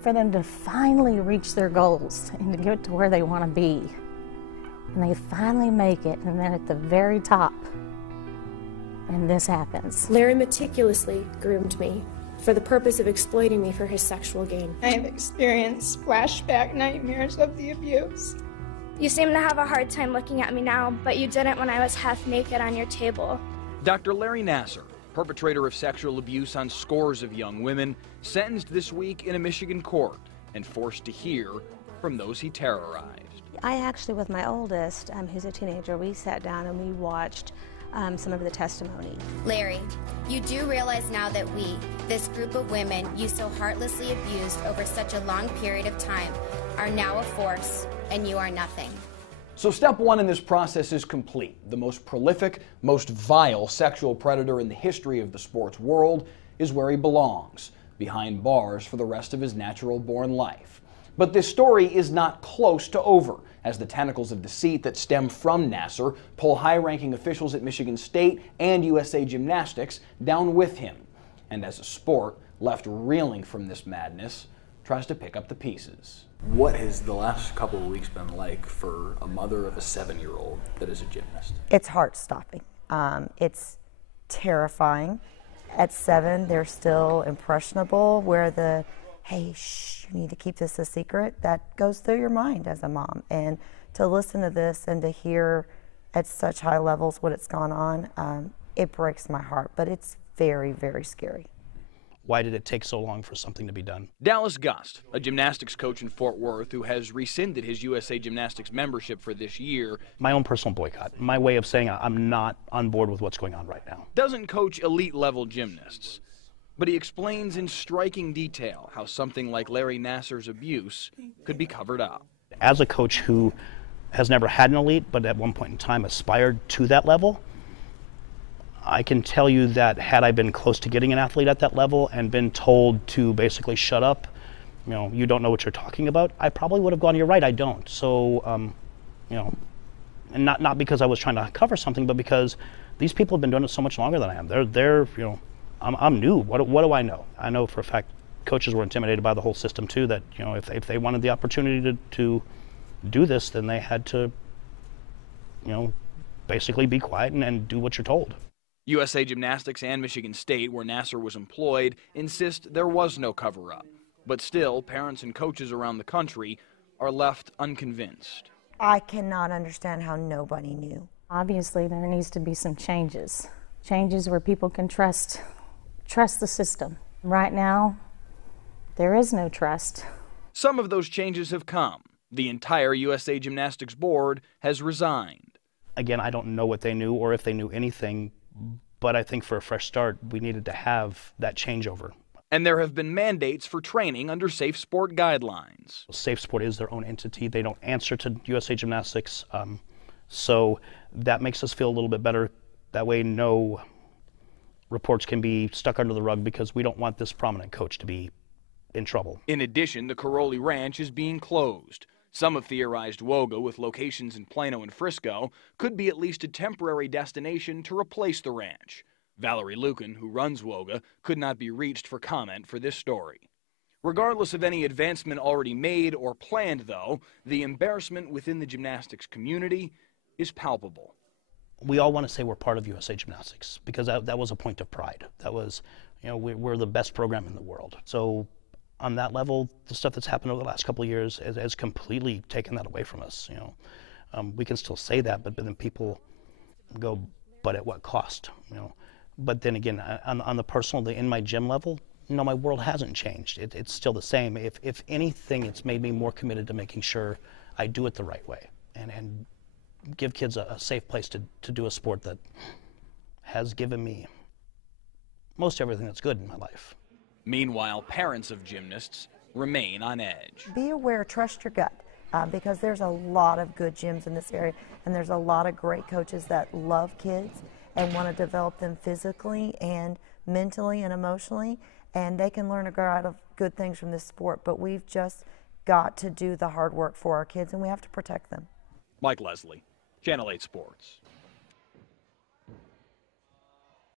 For them to finally reach their goals and to get to where they want to be. And they finally make it, and then at the very top, and this happens. Larry meticulously groomed me for the purpose of exploiting me for his sexual gain. I have experienced flashback nightmares of the abuse. You seem to have a hard time looking at me now, but you didn't when I was half naked on your table. Dr. Larry Nassar, perpetrator of sexual abuse on scores of young women, sentenced this week in a Michigan court and forced to hear from those he terrorized. I actually, with my oldest, who's a teenager, we sat down and we watched some of the testimony. Larry, you do realize now that we, this group of women you so heartlessly abused over such a long period of time, are now a force, and you are nothing. So step one in this process is complete. The most prolific, most vile sexual predator in the history of the sports world is where he belongs, behind bars for the rest of his natural-born life. But this story is not close to over, as the tentacles of deceit that stem from Nassar pull high-ranking officials at Michigan State and USA Gymnastics down with him. And as a sport, left reeling from this madness, tries to pick up the pieces. What has the last couple of weeks been like for a mother of a 7-year-old that is a gymnast? It's heart-stopping. It's terrifying. At 7, they're still impressionable, where the, hey, shh, you need to keep this a secret, that goes through your mind as a mom. And to listen to this and to hear at such high levels what it's gone on, it breaks my heart, but it's very, very scary. Why did it take so long for something to be done? Dallas Gust, a gymnastics coach in Fort Worth who has rescinded his USA Gymnastics membership for this year. My own personal boycott, my way of saying I'm not on board with what's going on right now. Doesn't coach elite-level gymnasts, but he explains in striking detail how something like Larry Nassar's abuse could be covered up. As a coach who has never had an elite, but at one point in time aspired to that level, I can tell you that had I been close to getting an athlete at that level and been told to basically shut up, you don't know what you're talking about, I probably would have gone, you're right, I don't. So, and not because I was trying to cover something, but because these people have been doing it so much longer than I am. I'm new. What do I know? I know for a fact coaches were intimidated by the whole system too, that, if they wanted the opportunity to do this, then they had to, basically be quiet and do what you're told. USA Gymnastics and Michigan State, where Nassar was employed, insist there was no cover-up. But still, parents and coaches around the country are left unconvinced. I cannot understand how nobody knew. Obviously, there needs to be some changes. Changes where people can trust the system. Right now, there is no trust. Some of those changes have come. The entire USA Gymnastics board has resigned. Again, I don't know what they knew or if they knew anything, but I think for a fresh start, we needed to have that changeover. And there have been mandates for training under Safe Sport guidelines. Safe Sport is their own entity. They don't answer to USA Gymnastics, so that makes us feel a little bit better. That way no reports can be stuck under the rug, because we don't want this prominent coach to be in trouble. In addition, the Caroli Ranch is being closed. Some have theorized Woga, with locations in Plano and Frisco, could be at least a temporary destination to replace the ranch. Valerie Lucan, who runs Woga, could not be reached for comment for this story. Regardless of any advancement already made or planned, though, the embarrassment within the gymnastics community is palpable. We all want to say we're part of USA Gymnastics, because that was a point of pride. That was, we're the best program in the world. So on that level, the stuff that's happened over the last couple of years has completely taken that away from us. We can still say that, but then people go, but at what cost? But then again, on the personal, in my gym level, my world hasn't changed. It's still the same. If anything, it's made me more committed to making sure I do it the right way and give kids a safe place to do a sport that has given me most everything that's good in my life. Meanwhile, parents of gymnasts remain on edge. Be aware, trust your gut, because there's a lot of good gyms in this area, and there's a lot of great coaches that love kids and want to develop them physically and mentally and emotionally, and they can learn a lot of good things from this sport, but we've just got to do the hard work for our kids, and we have to protect them. Mike Leslie, Channel 8 Sports.